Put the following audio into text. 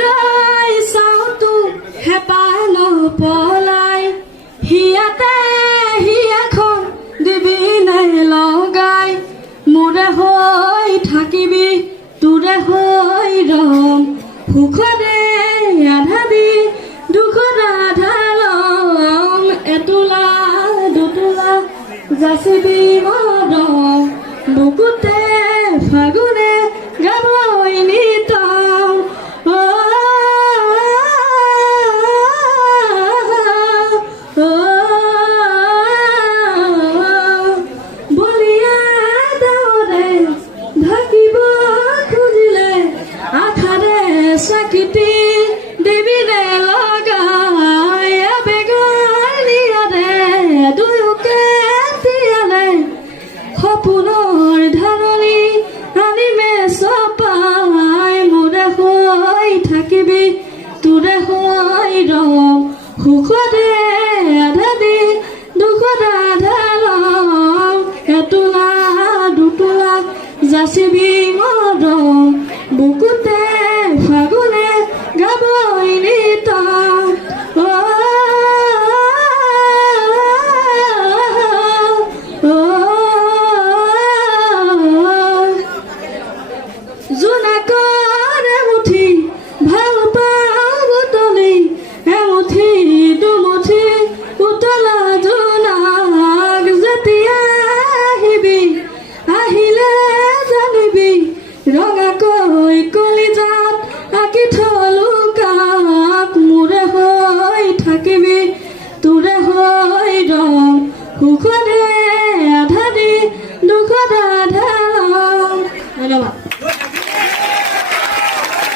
ৰৈ চাওঁতো হেঁপাহ নপলাই হিয়াতে হিয়াখন দিবি নাই লগাই মোৰে হৈ থাকিবি তোৰে হৈ ৰম সুখৰে আধাবি দুখত আধা লম এতোলা দুতোলা যাচিবি মৰম বুকুতে ফাগুনে গাবই নিতম বলিয়া দৰে ঢাকিব খুজিলে আঠাৰে চাকিতি দিবি নে